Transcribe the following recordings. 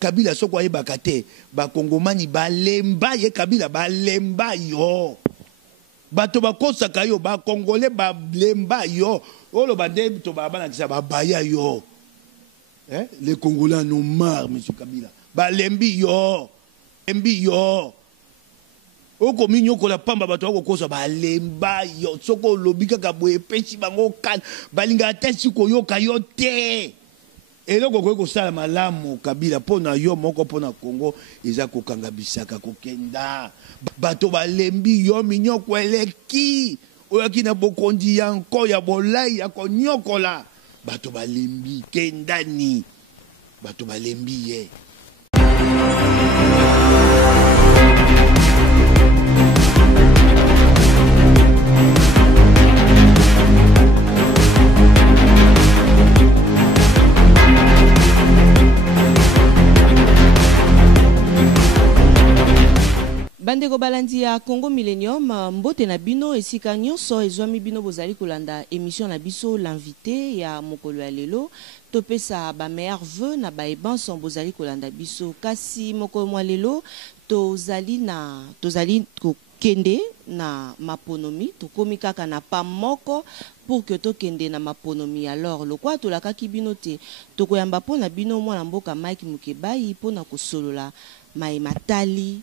Kabila soko ye bakate ba kongomani balemba ye Kabila balemba yo bato bakosa kayo ba congolais balemba yo olo bande to bana kisa babaya yo les Congolais en ont marre monsieur Kabila balembi yo lembi yo oko minyo ko la pamba bato bakosa balemba yo soko lobika ka boye pesi bango kan balinga tesi ko yo kayote. Et là, quand on a malamu Kabila pona yo moko pona Congo, eza ko kanga bisaka ko kenda. Bato balembi yo minyo kweleki. Oyaki na bokondi yanko ya bolai ya konyokola. Bato balembi kendani. Bato balembi ye. Bandeko balandi ya Congo Millennium mbote na bino esika nyonso ezwami bino bozali kolanda émission na biso l'invité ya mokolo ya lelo topesa ba meilleur vœu na ba ebanso bozali kolanda biso kasi mokolo mwa lelo tozali kende na maponomi tokomi kaka na pa moko pour que tokende na maponomi alors lokwa tolakaki bino te tokoyamba pona bino mwana mboka Mike Mukebai pona kosolola matali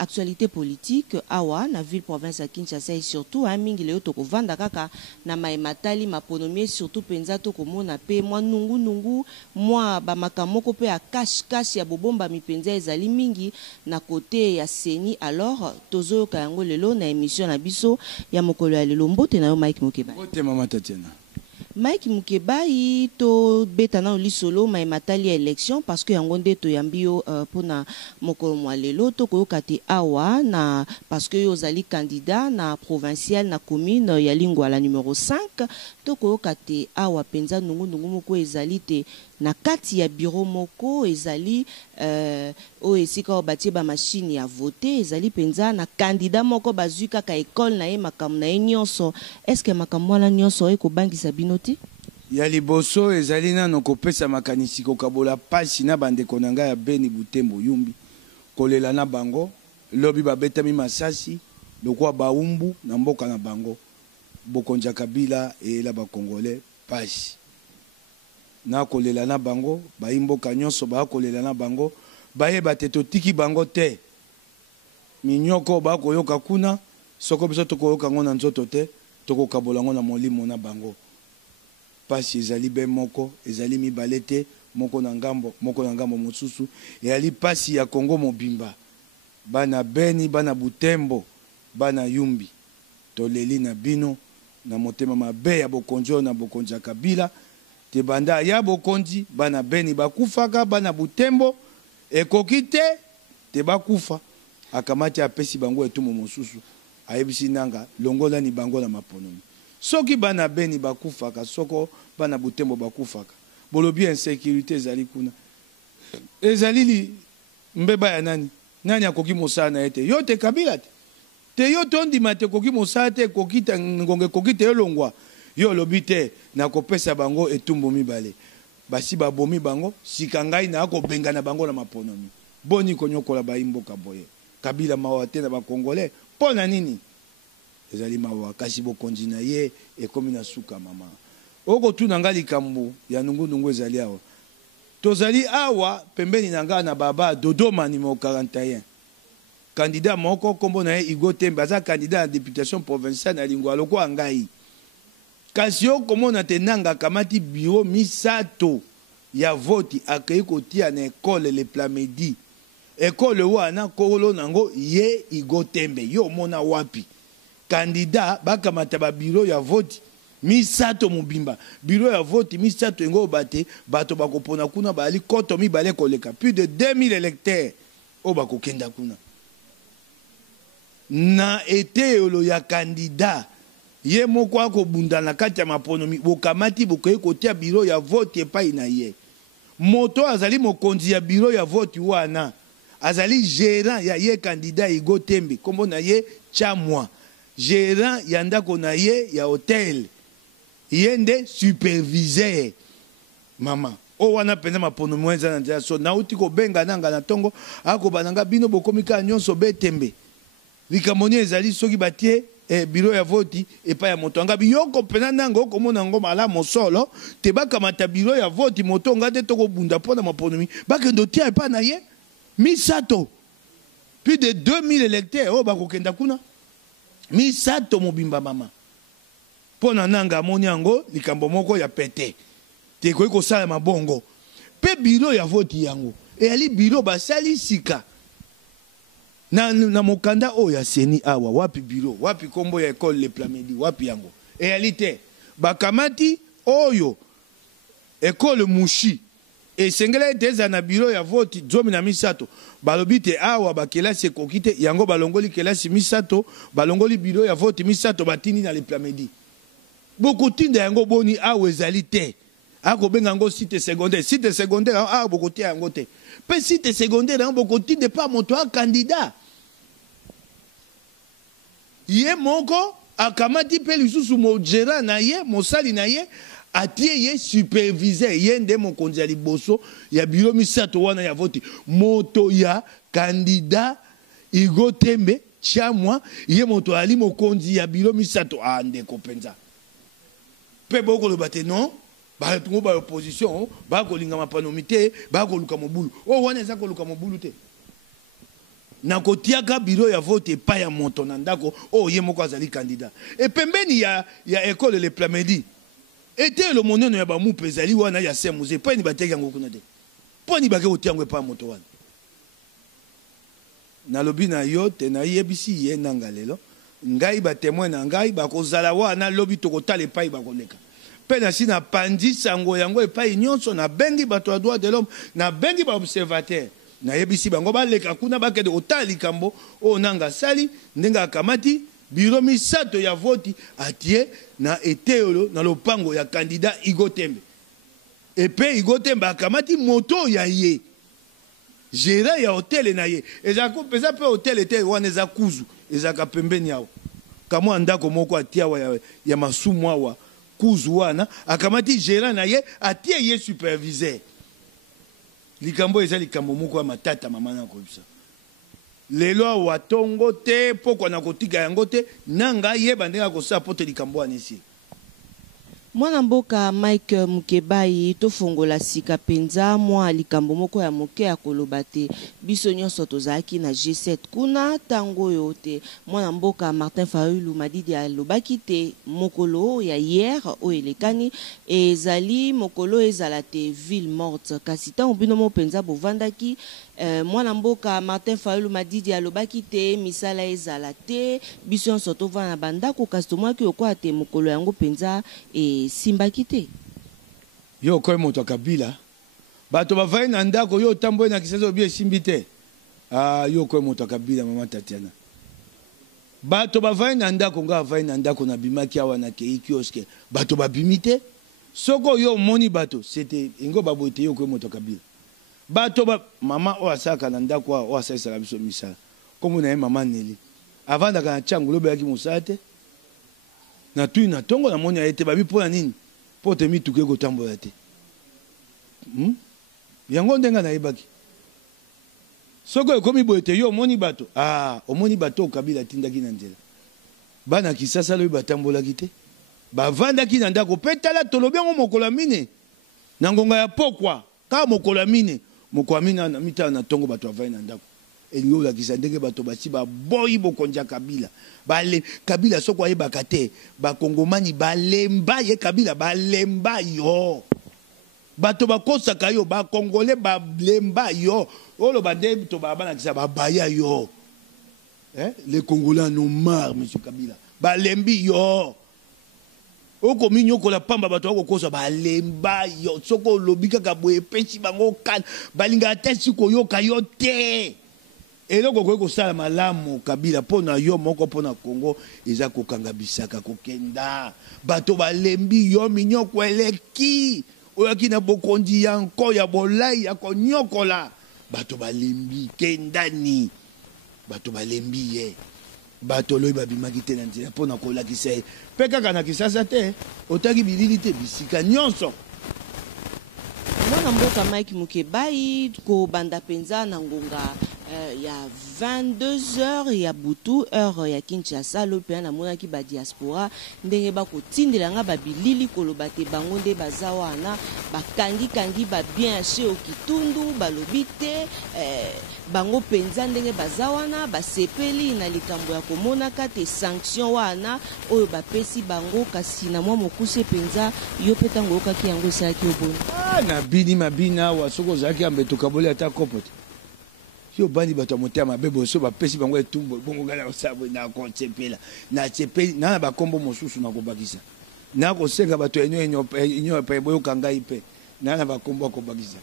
actualité politique awa na ville province ya Kinshasa et surtout mingi leo tokovanda kaka na matali maponomi surtout penza tokomona pe mwa nungu mwa ba makamoko pe ya cash ya bobomba mipenza ezali mingi na côté ya seni alors tozoyoka yango lelo na émission na biso ya mokolo ya lelo mbote na yo Mike Mukebai. Mbote mama Tatiana. Mike Mukebai to betana lisolo matali élection parce que yango nde to yambio pona mokolo mwa lelo to koyoka te awa na parce que ozali candidat na provincial na commune ya Lingwala numéro 5 to koyoka te awa penza nungu moko ezali te na kati ya bureau moko ezali o esika obatie ba machine ya voter ezali penza na candidat moko bazui kaka école na ye makambo na ye nyonso est-ce que makambo wana nyonso ekobangisa bino te ya liboso ezali nano kopesa makanisi kokabola pasi na bandeko na ngai ya Beni Butembo Yumbi kolela na bango lobi babetami masasi lokwa baumbu na mboka na bango bokonja Kabila et la ba congolais pasi na kolela na bango baimboka nyonso ba kolela na bango bayeba te totiki bango te minyoko ba koyoka kuna soko biso tokoyoka ngona nzoto te tokokabola ngona molimo na bango pasi ezali be moko ezali mibale te moko na ngambo mosusu ezali pasi ya Congo mobimba bana Beni bana Butembo bana Yumbi toleli na bino na motema mabe ya bokonjo na bokonja Kabila te banda ya bokonzi bana Beni bakufaka bana Butembo ekoki te bakufa akamati apesi bango etumo mosusu ayebisi nanga longola ni bango na maponomi soki bana Beni bakufaka soko bana Butembo bakufaka bolobi insécurité ezali kuna ezali mbeba ya nani akoki mosala na ete yo te Kabila te yo tondima te koki mosala te kokita ngonge kokite elongwa yo lobi te na kopesa bango etumbo mibale basi babomi bango sika ngai na akobenga na bango na maponomi boni konyokola baimboka boye Kabila mawa te na ba congolais pona nini ezali mawa kasi bokonzi na ye ekomi na suka mama oko tuna ngali kambu ya nungu ezali awa tozali awa pembeni na nga na baba Dodoma numéro 41 candidat moko kombo na ye Igo Tembe aza candidat à députation provinciale na Lingwala lokwa ngai kasi okomona te nanga kamati bureau misato ya voti akei kotia na école le Plamedi école wana kolo nango ye Igo Tembe yo mona wapi candidat bakamata ba bureau ya voti misato mobimba bureau ya voti misato ngo bate bato bakopona kuna bali koto mibale koleka plus de 2000 électeurs o bakokenda kuna na ete olo ya candidat ye moko akobunda na kati ya maponomi bokamati bokoyi kotia bureau ya vote epai na ye moto azali mokonzi ya bureau ya vote wana azali gérant ya ye candidat Igo Tembe kombo na ye Chamwa gérant ya ndako na ye ya hotel ye nde superviseur mama o wana penza mapono mwenza na nzela so nauti ko benga nanga na tongo ako bananga bino bokomika nyonso betembe likamoni ezali soki batie biro ya voti epa ya moto anga biyoko pena nanga okomona ngo mala mosolo te bakamata biro ya voti moto nga te toko bunda pona maponomi bakendo tia epa na ye misato plus de 2000 électeurs o bakokenda kuna misato mobimba mama pona nanga amoni yango likambo moko ya pete te koyi kosala mabongo pe biro ya voti yango eyali biro basali sika na mokanda oyo ya seni awa wapi biro wapi kombo ya école le Plamedi wapi yango eyali te bakamati oyo école mushi esengela ete eza na biro ya voti 13 balobi te awa bakelasi ekoki te yango balongoli kelasi 3 balongoli biro ya voti 3 batindi na le Plamedi bokotinda yango boni awa ezali te akobenga yango site secondaire awa bokotia yango te pe site secondaire yango bokotinde pa moto a candidat ye moko akamati pe lisusu mojera na ye mosali na ye atie ye superviseur ye nde mokonzi ya liboso ya biro 3 wana ya voti moto ya candidat Igo Tembe chamwa ye moto ali mokonzi ya biro 3 andeko penza pe boko lo bate non ba tungo ba opposition ba ko linga mapanomité ba ko luka mobulu o wana eza ko luka mobulu te na kotiaka biro ya vote pa ya moto na ndako o ye moko azali candidat et pembeni ya école le Plamedi était le moneno ya ba mu pezali wana ya semuze pa ni bateki yango kuna te po ni bake otiangwe pa moto wana na lobi na yo te na yebisi ye nanga lelo ngai ba témoin na ngai ba kozala wana lobi tokotala epai ba koleka pe na si na pandi sango yango epai nyonso na bengi bato ya droit de l'homme na bengi ba observateur na yebisi bango baleka kuna bakede otala likambo o nanga sali ndenga akamati biro 3 ya voti atie na eteolo na lopango ya candidat Igo Tembe epe Igo Tembe akamati moto ya ye gérant ya hotel na ye ezako pesa pe hotel ete wana eza kuzu ezaka pembeni yawo kamwa ndako moko atia wa ya masumu awa kuzu wana akamati gérant na ye atie ye superviseur likambo eza likambo moko ya matata mama na kobisa lelo watongo te poko na kotika yango te nanga yeba ndenge akosala poto likambo wana esi mwana mboka Mike Mukebai tofongola sika penza mwa likambo moko ya moke ya koloba te biso nyonso tozalaki na G7 kuna tango yo te mwana mboka Martin Fayulu Madidi alobaki te mokolo ya hier o elekani ezali mokolo ezala te ville morte kasi tango bino mo penza bovandaki mwana mboka Martin Fayulu Madidi alobaki te misala ezala te biso nyonso tovanda bandako kasi tomwaki okwa te mokolo yango penza simbaki te yo koy moto Kabila bato bavai na ndako yo tamboye na kisazo bi esimbi te yo koy moto Kabila mama Tatiana bato bavai na ndako nga vai na ndako na bimaki awa na kei kioske bato babimi te soko yo moni bato c'était ingo babote yo koy moto Kabila bato ba mama o asaka na ndako o asala biso misala komo na ye mama Neli avanda kana changu lobe yaki musate na tui na tongo na moni ayete babi pona nini pote mi tuke ko tambola te yango ndenga na yebaki soko ekomi boete yo moni bato omoni bato Kabila tindaki na nzela bana kisasa lobi batambola kite bavandaki na ndako petala tolobi ngo mokola mine na ngonga ya pokwa ka mokola mine mokola mine na mita na tongo bato avai na ndako elingo la kisandenge bato basi ba boyi bokonja Kabila bale Kabila soko ayebaka te bakongomani balemba ye Kabila balemba yo bato bakosaka yo bakongole balemba yo olo bande to bana kisa babaya yo les Congolais en ont marre monsieur Kabila balembi yo oko minyoko la pamba bato bakokosa balemba yo soko lobika ka boye pesi bango kan balinga tesi ko yoka yo te eloko ko sala malamu Kabila pona yo moko pona Congo eza kokanga bisaka kokenda bato balembi yo minyoko eleki oyaki na bokondi yanko ya bolai ya konyokola bato balembi kendani bato balembi ye bato loyi babimaki te na nzela pona kolakisa ye mpe kaka na Kisasa te otaki bilili te bisika nyonso na mboka Mike Mukebai ko banda penza na ngonga ya 22h ya butu heure ya Kinshasa lopea na mona ki ba diaspora ndenge ba ko tindela nga ba bilili koloba te bango nde baza wana bakangi ba bien chez okitundu balobite bango penza ndenge baza wana basepeli na likambo ya komona kate sanction wana oyo bapesi bango kasi na mwa mokuse penza yo petango okaki yango esalaki oboni na bini mabina wa soko zaki ambeto kaboli ata kopote yo bandi bato motema mabe boso bapesi bango etumbo bongo ngala osabo na kontsepela na tsepeli na bakombo mosusu na kobakisa na kosenga bato enyo pe boyo kanga ipe na bakombo kobakisa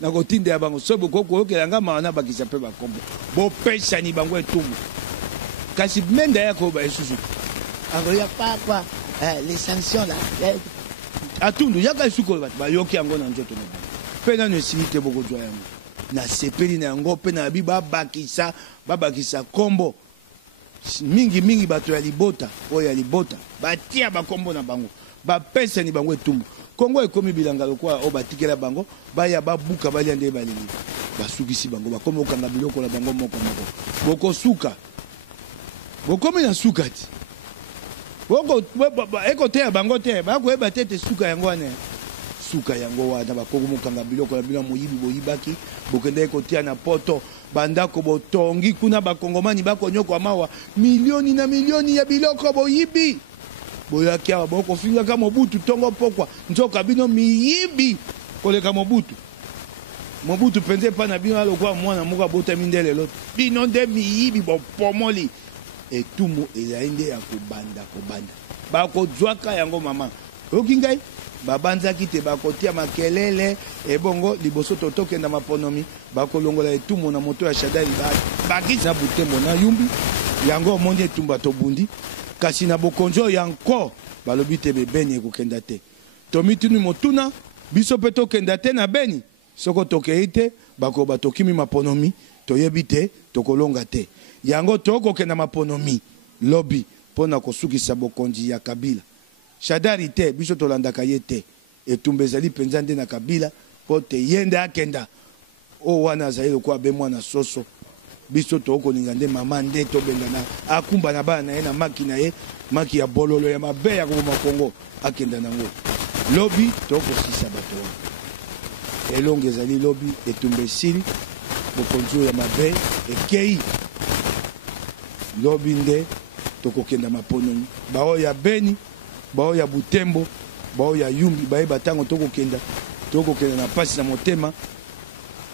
na kotinde ya bango sobo koko okelanga maana bakisa pe bakombo bo pesa ni bango etumbo kasi menda yako ba esusu akoya papa les sanctions là atundu yaka suko bato bayoki yango na nzoto na bango pe na nesilite boko jwa yango na sepeli na yango pe na bi babakisa kombo mingi bato ya libota oyo ya libota batia bakombo na bango bapesa ni bango etumbu kongo ekomi bilanga lokwa o batikela bango baya babuka balia nde baleli basukisi bango bakomi okanga biloko na bango moko bokosuka bokomi na suka ti ekoteya bango te bakoyeba te te suka yango wana suka yango wana bakoko mokanga biloko na bino moyibi boyibaki bokende kotia na poto bandako botongi kuna bakongomani bakonyokwa mawa milioni na milioni ya biloko boyibi boyaki awa bokofingaka Mobutu tongo pokwa nzoka bino miyibi koleka Mobutu penze pa na bino alokwa mwana moko abotami nde lelo bino nde miyibi bopomoli etumu ezali nde ya kobanda bakozwaka yango mama oyoki ngai babanzaki te bakotia makelele ebongo liboso tokenda maponomi bakolongola etumu na moto ya Shadari bakisa butembo na yumbi yango omondi etumba tobundi kasi na bokonzo yanko balobi te bebeni ekokenda te tomituni motuna biso pe tokenda te na beni soko tokei te bakoba tokimi maponomi toyebi te tokolonga te yango tokokenda maponomi lobi mpona kosukisa bokonzi ya Kabila Shadari te biso tolandaka ye te etumba ezali mpenza nde na Kabila mpo te ye nde akenda o wana azali lokwa abe mwana soso biso tokoninga nde mama nde tobengana akumba na bana na ye na maki na ye maki ya bololo ya mabe ya koboma Kongo akenda nango lobi tokosisa bato wana elongo ezali lobi etumba esili bokonzi ya mabe ekei lobi nde tokokenda maponomi bao ya Beni bao ya Butembo bao ya Yumbi bayeba ntango tokokenda na pasi na motema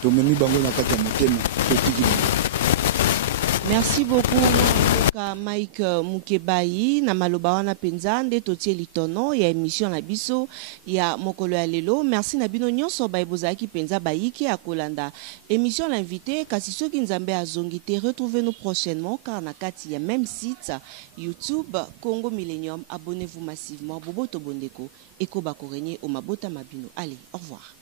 tomemi bango na kati ya motema totiki bango. Merci beaucoup Mike Mukebai na maloba wana penza nde totie litono ya émission na biso ya mokolo ya lelo. Merci na bino nyonso baibozaki penza bayiki akolanda émission l'invité kasi soki nzambe azongi te retrouvez-nous prochainement car na kati ya même site YouTube Congo Millennium. Abonnez-vous massivement boboto bondeko eko bakorenye o mabota mabino. Allez, au revoir.